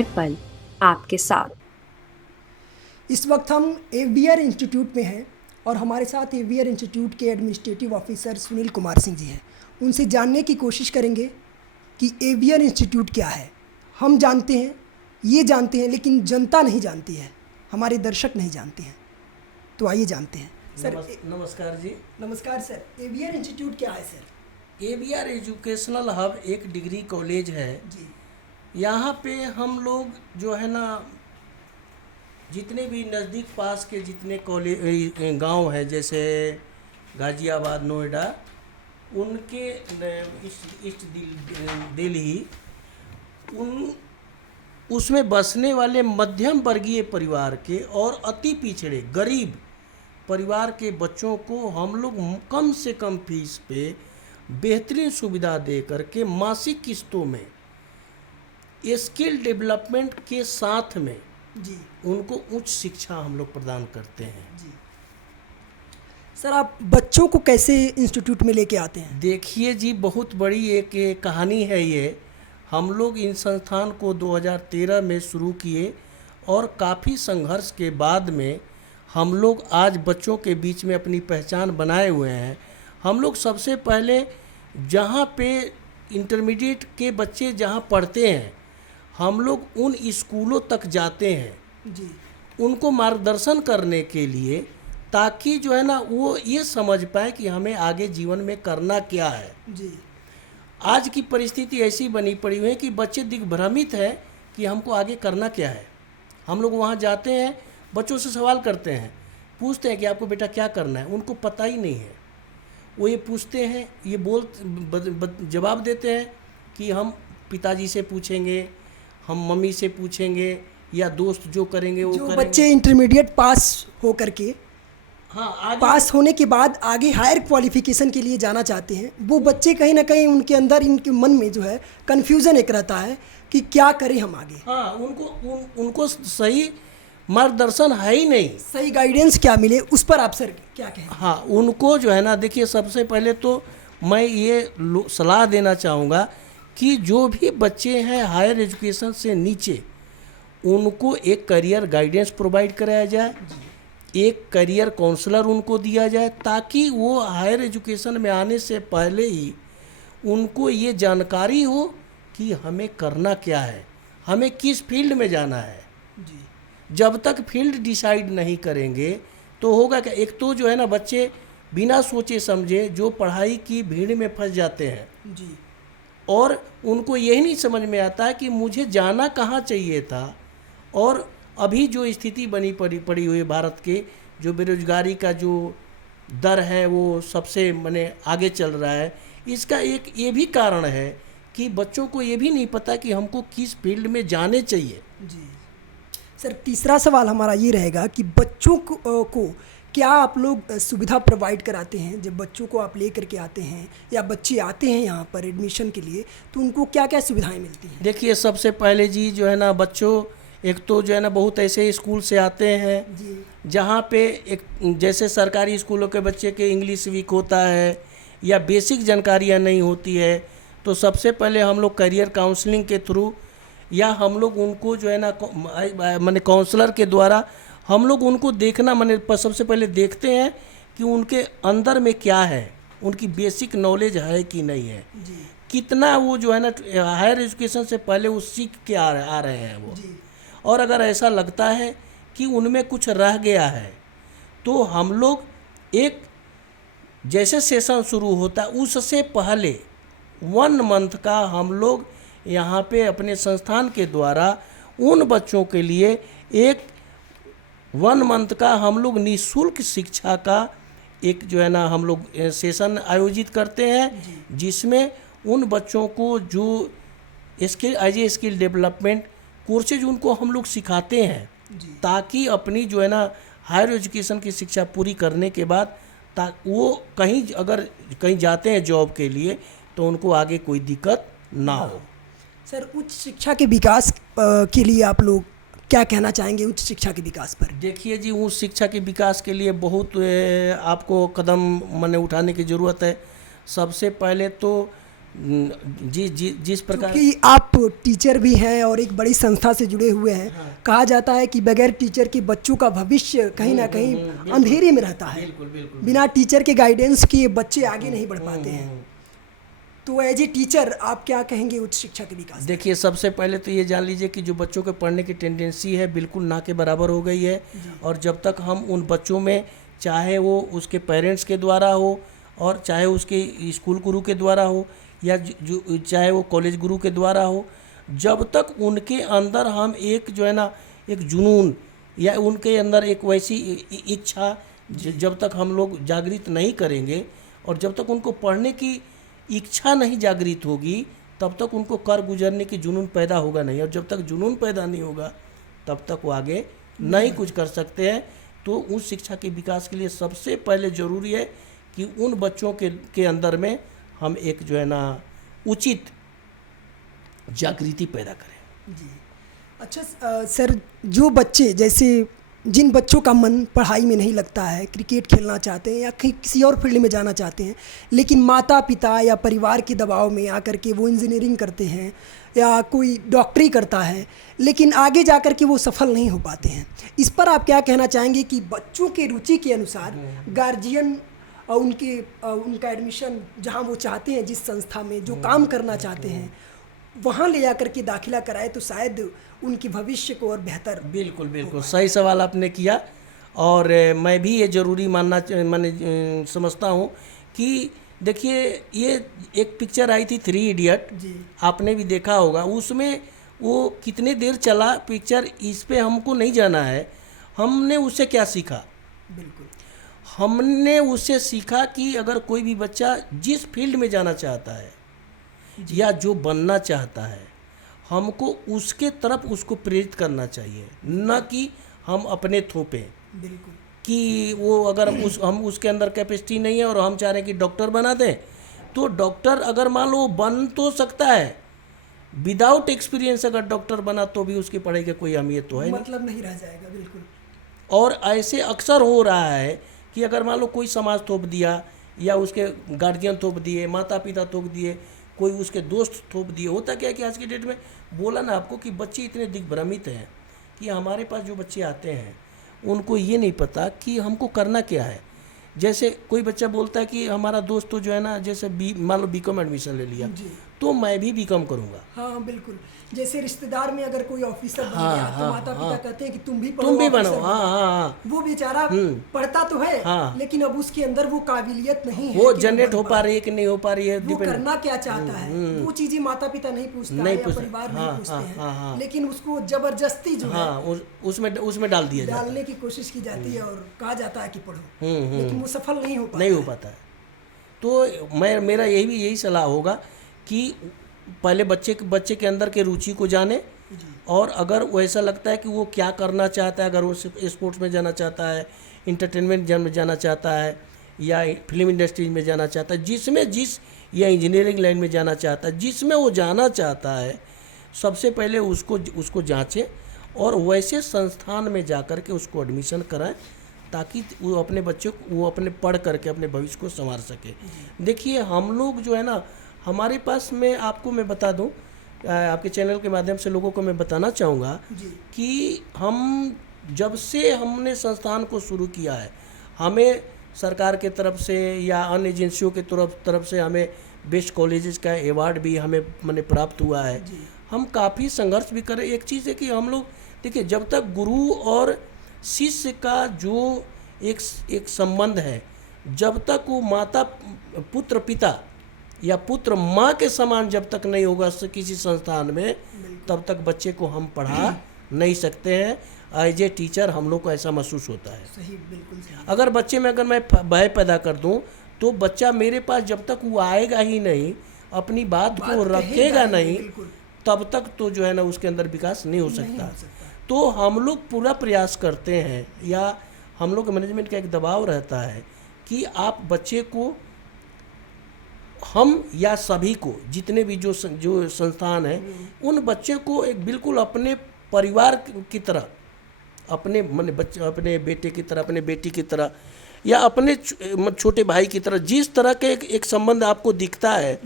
हर पल आपके साथ। इस वक्त हम एवीआर इंस्टीट्यूट में हैं और हमारे साथ एवीआर इंस्टीट्यूट के एडमिनिस्ट्रेटिव ऑफिसर सुनील कुमार सिंह जी हैं। उनसे जानने की कोशिश करेंगे कि एवीआर इंस्टीट्यूट क्या है। हम जानते हैं, ये जानते हैं, लेकिन जनता नहीं जानती है, हमारे दर्शक नहीं जानते हैं। तो आइए जानते हैं। सर नमस्कार जी। नमस्कार सर, एवीआर इंस्टीट्यूट क्या है सर? एवीआर एजुकेशनल हब एक डिग्री कॉलेज है जी। यहाँ पे हम लोग जो है ना, जितने भी नज़दीक पास के जितने कॉलेज गांव हैं, जैसे गाज़ियाबाद, नोएडा, उनके ईस्ट दिल्ली, उसमें बसने वाले मध्यम वर्गीय परिवार के और अति पिछड़े गरीब परिवार के बच्चों को हम लोग कम से कम फीस पे बेहतरीन सुविधा दे करके मासिक किस्तों में स्किल डेवलपमेंट के साथ में जी उनको उच्च शिक्षा हम लोग प्रदान करते हैं। जी सर, आप बच्चों को कैसे इंस्टीट्यूट में लेके आते हैं? देखिए जी, बहुत बड़ी एक कहानी है ये। हम लोग इन संस्थान को 2013 में शुरू किए और काफ़ी संघर्ष के बाद में हम लोग आज बच्चों के बीच में अपनी पहचान बनाए हुए हैं। हम लोग सबसे पहले जहाँ पे इंटरमीडिएट के बच्चे जहाँ पढ़ते हैं, हम लोग उन स्कूलों तक जाते हैं जी उनको मार्गदर्शन करने के लिए, ताकि जो है ना वो ये समझ पाए कि हमें आगे जीवन में करना क्या है। जी आज की परिस्थिति ऐसी बनी पड़ी हुई है कि बच्चे दिग्भ्रमित है कि हमको आगे करना क्या है। हम लोग वहाँ जाते हैं, बच्चों से सवाल करते हैं, पूछते हैं कि आपको बेटा क्या करना है। उनको पता ही नहीं है। वो ये पूछते हैं, ये जवाब देते हैं कि हम पिताजी से पूछेंगे, हम मम्मी से पूछेंगे, या दोस्त जो करेंगे वो करेंगे। बच्चे इंटरमीडिएट पास हो करके, हाँ, आगे पास होने के बाद आगे हायर क्वालिफिकेशन के लिए जाना चाहते हैं, वो बच्चे कहीं ना कहीं उनके अंदर, इनके मन में जो है कन्फ्यूज़न एक रहता है कि क्या करें हम आगे। हाँ, उनको सही मार्गदर्शन है ही नहीं, सही गाइडेंस क्या मिले, उस पर आप सर क्या कहें? हाँ, उनको जो है ना, देखिए सबसे पहले तो मैं ये सलाह देना चाहूँगा कि जो भी बच्चे हैं हायर एजुकेशन से नीचे, उनको एक करियर गाइडेंस प्रोवाइड कराया जाए, एक करियर काउंसलर उनको दिया जाए, ताकि वो हायर एजुकेशन में आने से पहले ही उनको ये जानकारी हो कि हमें करना क्या है, हमें किस फील्ड में जाना है। जी जब तक फील्ड डिसाइड नहीं करेंगे तो होगा क्या? एक तो जो है ना, बच्चे बिना सोचे समझे जो पढ़ाई की भीड़ में फंस जाते हैं जी और उनको यही नहीं समझ में आता है कि मुझे जाना कहाँ चाहिए था। और अभी जो स्थिति बनी पड़ी हुई है भारत के, जो बेरोजगारी का जो दर है वो सबसे माने आगे चल रहा है, इसका एक ये भी कारण है कि बच्चों को ये भी नहीं पता कि हमको किस फील्ड में जाने चाहिए। जी सर, तीसरा सवाल हमारा ये रहेगा कि बच्चों को क्या आप लोग सुविधा प्रोवाइड कराते हैं? जब बच्चों को आप ले करके आते हैं या बच्चे आते हैं यहाँ पर एडमिशन के लिए, तो उनको क्या क्या सुविधाएं मिलती हैं? देखिए, सबसे पहले जी जो है ना, बच्चों एक तो जो है ना, बहुत ऐसे स्कूल से आते हैं जी जहाँ पे एक जैसे सरकारी स्कूलों के बच्चे के इंग्लिश वीक होता है या बेसिक जानकारियाँ नहीं होती है, तो सबसे पहले हम लोग करियर काउंसलिंग के थ्रू या हम लोग उनको जो है ना माने काउंसलर के द्वारा हम लोग उनको देखना, माने सबसे पहले देखते हैं कि उनके अंदर में क्या है, उनकी बेसिक नॉलेज है कि नहीं है, जी कितना वो जो है ना हायर एजुकेशन से पहले वो सीख के आ रहे हैं वो। जी और अगर ऐसा लगता है कि उनमें कुछ रह गया है, तो हम लोग एक जैसे सेशन शुरू होता है उससे पहले 1 मंथ का हम लोग यहाँ पे अपने संस्थान के द्वारा उन बच्चों के लिए एक 1 मंथ का हम लोग निःशुल्क शिक्षा का एक जो है ना हम लोग सेशन आयोजित करते हैं, जिसमें उन बच्चों को जो स्किल डेवलपमेंट कोर्सेज उनको हम लोग सिखाते हैं, ताकि अपनी जो है ना हायर एजुकेशन की शिक्षा पूरी करने के बाद वो अगर कहीं जाते हैं जॉब के लिए, तो उनको आगे कोई दिक्कत ना हो। सर, उच्च शिक्षा के विकास के लिए आप लोग क्या कहना चाहेंगे उच्च शिक्षा के विकास पर? देखिए जी, उच्च शिक्षा के विकास के लिए बहुत आपको कदम माने उठाने की ज़रूरत है। सबसे पहले तो जिस प्रकार क्योंकि आप टीचर भी हैं और एक बड़ी संस्था से जुड़े हुए हैं, कहा जाता है कि बगैर टीचर के बच्चों का भविष्य कहीं ना कहीं अंधेरे में रहता है। बिल्कुल बिल्कुल बिना टीचर के गाइडेंस के बच्चे आगे नहीं बढ़ पाते हैं। तो एज ए टीचर आप क्या कहेंगे उच्च शिक्षा के विकास? देखिए, सबसे पहले तो ये जान लीजिए कि जो बच्चों के पढ़ने की टेंडेंसी है बिल्कुल ना के बराबर हो गई है। और जब तक हम उन बच्चों में, चाहे वो उसके पेरेंट्स के द्वारा हो और चाहे उसके स्कूल गुरु के द्वारा हो या जो चाहे वो कॉलेज गुरु के द्वारा हो, जब तक उनके अंदर हम एक जो है ना एक जुनून या उनके अंदर एक वैसी इच्छा जब तक हम लोग जागृत नहीं करेंगे और जब तक उनको पढ़ने की इच्छा नहीं जागृत होगी, तब तक उनको कर गुजरने की जुनून पैदा होगा नहीं। और जब तक जुनून पैदा नहीं होगा तब तक वो आगे नहीं कुछ कर सकते हैं। तो उस शिक्षा के विकास के लिए सबसे पहले ज़रूरी है कि उन बच्चों के अंदर में हम एक जो है ना उचित जागृति पैदा करें। जी, अच्छा सर, जो बच्चे जैसे जिन बच्चों का मन पढ़ाई में नहीं लगता है, क्रिकेट खेलना चाहते हैं या किसी और फील्ड में जाना चाहते हैं, लेकिन माता पिता या परिवार के दबाव में आकर के वो इंजीनियरिंग करते हैं या कोई डॉक्टरी करता है, लेकिन आगे जाकर के वो सफल नहीं हो पाते हैं, इस पर आप क्या कहना चाहेंगे कि बच्चों के रुचि के अनुसार गार्जियन उनका एडमिशन जहाँ वो चाहते हैं, जिस संस्था में जो काम करना चाहते हैं, वहाँ ले जाकर के दाखिला कराए तो शायद उनके भविष्य को और बेहतर। बिल्कुल बिल्कुल सही सवाल आपने किया। और मैं भी ये ज़रूरी मैंने समझता हूँ कि देखिए, ये एक पिक्चर आई थी 3 इडियट, आपने भी देखा होगा। उसमें वो कितने देर चला पिक्चर, इस पे हमको नहीं जाना है। हमने उससे क्या सीखा? बिल्कुल, हमने उससे सीखा कि अगर कोई भी बच्चा जिस फील्ड में जाना चाहता है या जो बनना चाहता है, हमको उसके तरफ उसको प्रेरित करना चाहिए, न कि हम अपने थोपे बिल्कुल कि वो अगर हम उसके अंदर कैपेसिटी नहीं है और हम चाह रहे हैं कि डॉक्टर बना दें, तो डॉक्टर अगर मान लो बन तो सकता है, विदाउट एक्सपीरियंस अगर डॉक्टर बना तो भी उसकी पढ़ाई का कोई अहमियत तो है मतलब नहीं रह जाएगा। बिल्कुल। और ऐसे अक्सर हो रहा है कि अगर मान लो कोई समाज थोप दिया या उसके गार्जियन थोप दिए, माता पिता थोप दिए, कोई उसके दोस्त थोप दिए। होता क्या है कि आज की डेट में बोला ना आपको कि बच्चे इतने दिग्भ्रमित हैं कि हमारे पास जो बच्चे आते हैं उनको ये नहीं पता कि हमको करना क्या है। जैसे कोई बच्चा बोलता है कि हमारा दोस्त तो जो है ना, जैसे मान लो बीकॉम एडमिशन ले लिया तो मैं भी बीकॉम करूँगा। हाँ बिल्कुल, जैसे रिश्तेदार में अगर कोई ऑफिसर बन गया तो माता पिता कहते हैं कि तुम भी बनो। हाँ। वो बेचारा पढ़ता तो है, लेकिन अब उसके अंदर वो काबिलियत नहीं है, वो जनरेट हो पा रही है कि नहीं हो पा रही है, वो करना क्या चाहता है, वो चीजें माता पिता नहीं पूछता है या परिवार नहीं पूछते हैं, लेकिन उसको जबरदस्ती जो है उसमें डालने की कोशिश की जाती है और कहा जाता है कि पढ़ो, लेकिन वो सफल नहीं हो पाता है। तो मेरा यही सलाह होगा कि पहले बच्चे के अंदर के रुचि को जाने, और अगर वो ऐसा लगता है कि वो क्या करना चाहता है, अगर वो स्पोर्ट्स में जाना चाहता है, इंटरटेनमेंट में जाना चाहता है या फिल्म इंडस्ट्री में जाना चाहता है, या इंजीनियरिंग लाइन में जाना चाहता है, जिसमें वो जाना चाहता है, सबसे पहले उसको जांचें और वैसे संस्थान में जा कर के उसको एडमिशन कराएं, ताकि वो अपने बच्चों को वो अपने पढ़ करके अपने भविष्य को संवार सके। देखिए, हम लोग जो है ना, हमारे पास में आपको मैं बता दूं, आपके चैनल के माध्यम से लोगों को मैं बताना चाहूँगा कि हम जब से हमने संस्थान को शुरू किया है, हमें सरकार के तरफ से या अन्य एजेंसियों के तरफ से हमें बेस्ट कॉलेजेस का अवार्ड भी हमें प्राप्त हुआ है। हम काफ़ी संघर्ष भी करें। एक चीज़ है कि हम लोग देखिए, जब तक गुरु और शिष्य का जो एक संबंध है, जब तक वो माता पुत्र पिता या पुत्र माँ के समान जब तक नहीं होगा किसी संस्थान में, तब तक बच्चे को हम पढ़ा नहीं सकते हैं। एज ए टीचर हम लोग को ऐसा महसूस होता है। सही, बिल्कुल सही। अगर बच्चे में अगर मैं भय पैदा कर दूं तो बच्चा मेरे पास जब तक वो आएगा ही नहीं, अपनी बात को रखेगा नहीं, तब तक तो जो है ना उसके अंदर विकास नहीं हो सकता। तो हम लोग पूरा प्रयास करते हैं, या हम लोग मैनेजमेंट का एक दबाव रहता है कि आप बच्चे को, हम या सभी को, जितने भी जो संस्थान हैं, उन बच्चे को एक बिल्कुल अपने परिवार की तरह, अपने बेटे की तरह, अपने बेटी की तरह या अपने छोटे भाई की तरह जिस तरह के एक संबंध आपको दिखता है,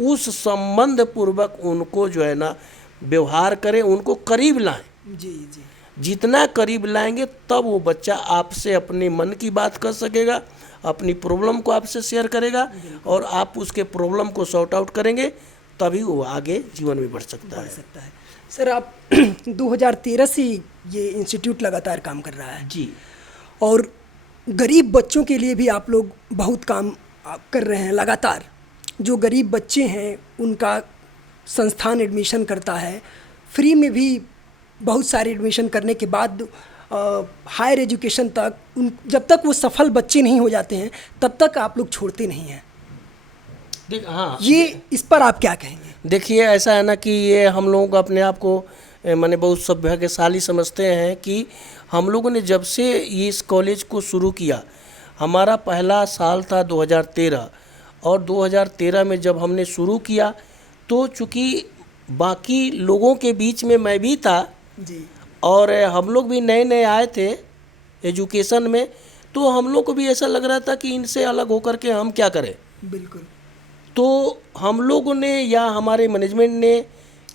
उस संबंध पूर्वक उनको जो है ना व्यवहार करें, उनको करीब लाएं। जी जी। जितना करीब लाएंगे तब वो बच्चा आपसे अपने मन की बात कर सकेगा, अपनी प्रॉब्लम को आपसे शेयर करेगा, और आप उसके प्रॉब्लम को सॉर्ट आउट करेंगे, तभी वो आगे जीवन में बढ़ सकता है। सर, आप 2013 से ये इंस्टीट्यूट लगातार काम कर रहा है जी, और गरीब बच्चों के लिए भी आप लोग बहुत काम कर रहे हैं लगातार। जो गरीब बच्चे हैं उनका संस्थान एडमिशन करता है फ्री में भी, बहुत सारे एडमिशन करने के बाद हायर एजुकेशन तक जब तक वो सफल बच्चे नहीं हो जाते हैं तब तक आप लोग छोड़ते नहीं हैं। हाँ, ये इस पर आप क्या कहेंगे? देखिए, ऐसा है ना कि ये हम लोग अपने आप को माने बहुत सौभाग्यशाली समझते हैं कि हम लोगों ने जब से इस कॉलेज को शुरू किया, हमारा पहला साल था 2013, और 2013 में जब हमने शुरू किया तो चूँकि बाकी लोगों के बीच में मैं भी था जी, और हम लोग भी नए नए आए थे एजुकेशन में, तो हम लोग को भी ऐसा लग रहा था कि इनसे अलग होकर के हम क्या करें। बिल्कुल। तो हम लोगों ने या हमारे मैनेजमेंट ने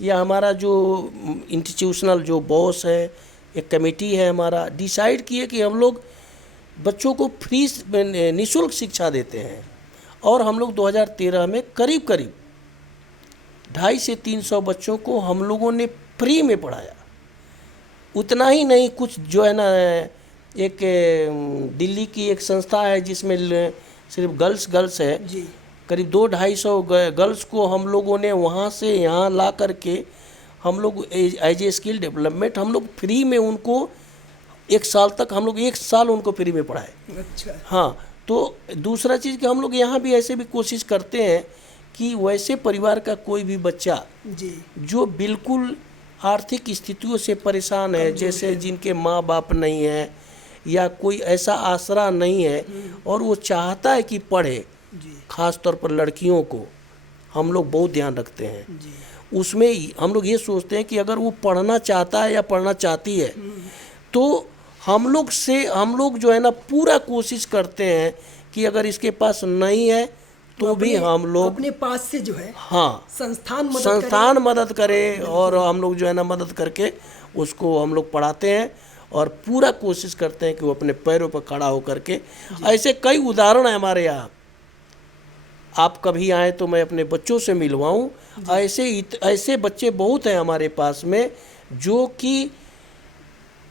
या हमारा जो इंस्टीट्यूशनल जो बॉस है, एक कमेटी है हमारा, डिसाइड किए कि हम लोग बच्चों को फ्री निःशुल्क शिक्षा देते हैं। और हम लोग 2013 में करीब करीब 250 से 300 बच्चों को हम लोगों ने फ्री में पढ़ाया। उतना ही नहीं, कुछ जो है ना, एक दिल्ली की एक संस्था है जिसमें सिर्फ गर्ल्स है जी, करीब 200-250 गर्ल्स को हम लोगों ने वहाँ से यहाँ ला करके हम लोग एज ए स्किल डेवलपमेंट हम लोग फ्री में उनको 1 साल तक, हम लोग 1 साल उनको फ्री में पढ़ाए। अच्छा। हाँ, तो दूसरा चीज़ कि हम लोग यहाँ भी ऐसे भी कोशिश करते हैं कि वैसे परिवार का कोई भी बच्चा जी, जो बिल्कुल आर्थिक स्थितियों से परेशान है, जैसे जिनके माँ बाप नहीं है या कोई ऐसा आसरा नहीं है और वो चाहता है कि पढ़े, खास तौर पर लड़कियों को हम लोग बहुत ध्यान रखते हैं। उसमें हम लोग ये सोचते हैं कि अगर वो पढ़ना चाहता है या पढ़ना चाहती है तो हम लोग जो है ना पूरा कोशिश करते हैं कि अगर इसके पास नहीं है तो भी हम लोग अपने पास से जो है, हाँ, संस्थान मदद करे और हम लोग जो है ना मदद करके उसको हम लोग पढ़ाते हैं और पूरा कोशिश करते हैं कि वो अपने पैरों पर खड़ा होकर के। ऐसे कई उदाहरण है हमारे यहाँ, आप कभी आए तो मैं अपने बच्चों से मिलवाऊँ। ऐसे बच्चे बहुत हैं हमारे पास में, जो कि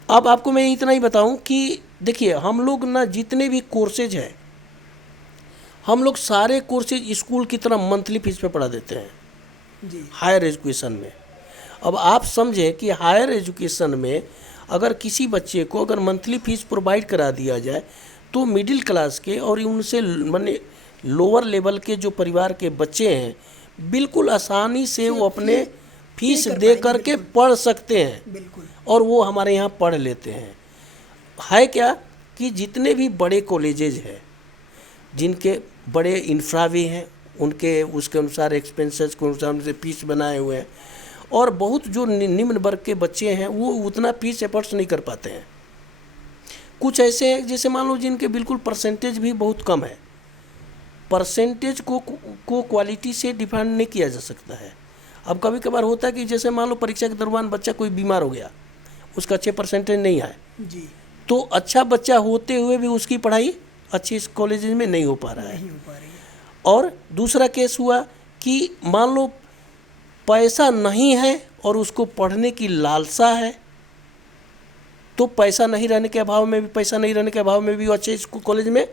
अब आपको मैं इतना ही बताऊं कि देखिए, हम लोग ना जितने भी कोर्सेज हैं, हम लोग सारे कोर्सेज स्कूल की तरह मंथली फीस पे पढ़ा देते हैं जी, हायर एजुकेशन में। अब आप समझें कि हायर एजुकेशन में अगर किसी बच्चे को अगर मंथली फीस प्रोवाइड करा दिया जाए तो मिडिल क्लास के और उनसे माने लोअर लेवल के जो परिवार के बच्चे हैं, बिल्कुल आसानी से वो अपने फीस दे करके पढ़ सकते हैं बिल्कुल। और वो हमारे यहाँ पढ़ लेते हैं। है क्या कि जितने भी बड़े कॉलेजेज हैं, जिनके बड़े इंफ्रा भी हैं, उनके उसके अनुसार एक्सपेंसेस के अनुसार उनसे फीस बनाए हुए हैं, और बहुत जो निम्न वर्ग के बच्चे हैं वो उतना फीस एफर्ट्स नहीं कर पाते हैं। कुछ ऐसे हैं जैसे मान लो जिनके बिल्कुल परसेंटेज भी बहुत कम है। परसेंटेज को क्वालिटी से डिफाइन नहीं किया जा सकता है। अब कभी कभार होता है कि जैसे मान लो परीक्षा के दौरान बच्चा कोई बीमार हो गया, उसका अच्छे परसेंटेज नहीं आए जी, तो अच्छा बच्चा होते हुए भी उसकी पढ़ाई अच्छी कॉलेज में नहीं हो पा रहा है। और दूसरा केस हुआ कि मान लो पैसा नहीं है और उसको पढ़ने की लालसा है, तो पैसा नहीं रहने के अभाव में भी वो अच्छे कॉलेज में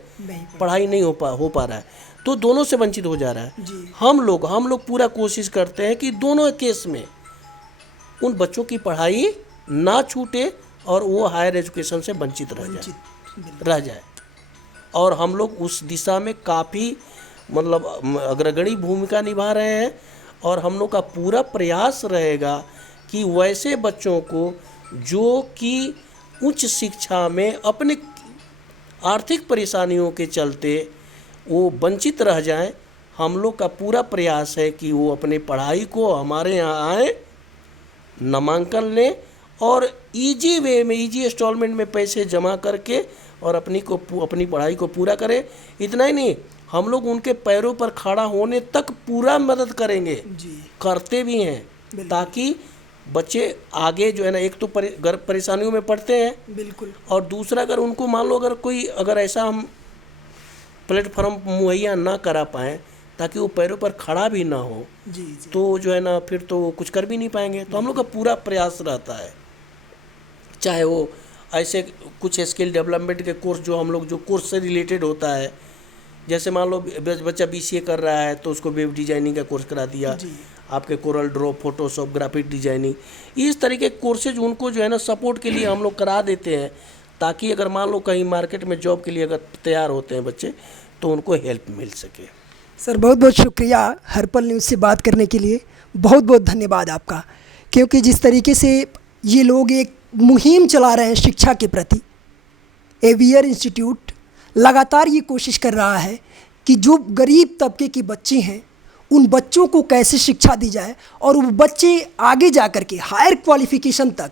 पढ़ाई नहीं हो पा रहा है, तो दोनों से वंचित हो जा रहा है। हम लोग पूरा कोशिश करते हैं कि दोनों केस में उन बच्चों की पढ़ाई ना छूटे और वो हायर एजुकेशन से वंचित रह जाए। और हम लोग उस दिशा में काफ़ी मतलब अग्रगणी भूमिका निभा रहे हैं, और हम लोग का पूरा प्रयास रहेगा कि वैसे बच्चों को जो कि उच्च शिक्षा में अपने आर्थिक परेशानियों के चलते वो वंचित रह जाएं, हम लोग का पूरा प्रयास है कि वो अपने पढ़ाई को हमारे यहाँ आए, नामांकन लें और इजी वे में, इजी इंस्टॉलमेंट में पैसे जमा करके और अपनी पढ़ाई को पूरा करें। इतना ही नहीं, हम लोग उनके पैरों पर खड़ा होने तक पूरा मदद करेंगे, करते भी हैं, ताकि बच्चे आगे जो है ना, एक तो परेशानियों में पड़ते हैं, बिल्कुल, और दूसरा अगर उनको मान लो अगर ऐसा हम प्लेटफॉर्म मुहैया ना करा पाएँ ताकि वो पैरों पर खड़ा भी ना हो, तो जो है ना फिर तो वो कुछ कर भी नहीं पाएंगे। तो हम लोग का पूरा प्रयास रहता है, चाहे वो ऐसे कुछ स्किल डेवलपमेंट के कोर्स जो कोर्स से रिलेटेड होता है, जैसे मान लो बच्चा BCA कर रहा है तो उसको वेब डिजाइनिंग का कोर्स करा दिया, आपके Corel Draw, Photoshop, graphic designing, इस तरीके के कोर्सेज उनको जो है ना सपोर्ट के लिए हम लोग करा देते हैं, ताकि अगर मान लो कहीं मार्केट में जॉब के लिए अगर तैयार होते हैं बच्चे तो उनको हेल्प मिल सके। सर बहुत बहुत शुक्रिया हर्पल न्यूज़ से बात करने के लिए, बहुत बहुत धन्यवाद आपका, क्योंकि जिस तरीके से ये लोग एक मुहिम चला रहे हैं शिक्षा के प्रति, एवियर इंस्टीट्यूट लगातार ये कोशिश कर रहा है कि जो गरीब तबके के बच्चे हैं उन बच्चों को कैसे शिक्षा दी जाए, और वो बच्चे आगे जा कर के हायर क्वालिफिकेशन तक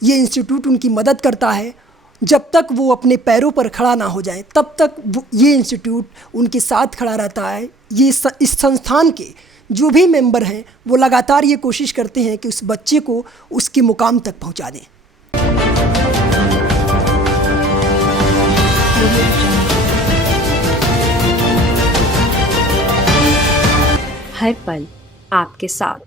ये इंस्टीट्यूट उनकी मदद करता है। जब तक वो अपने पैरों पर खड़ा ना हो जाए तब तक ये इंस्टीट्यूट उनके साथ खड़ा रहता है। इस संस्थान के जो भी मेंबर हैं वो लगातार ये कोशिश करते हैं कि उस बच्चे को उसके मुकाम तक पहुंचा दें। हर पल आपके साथ।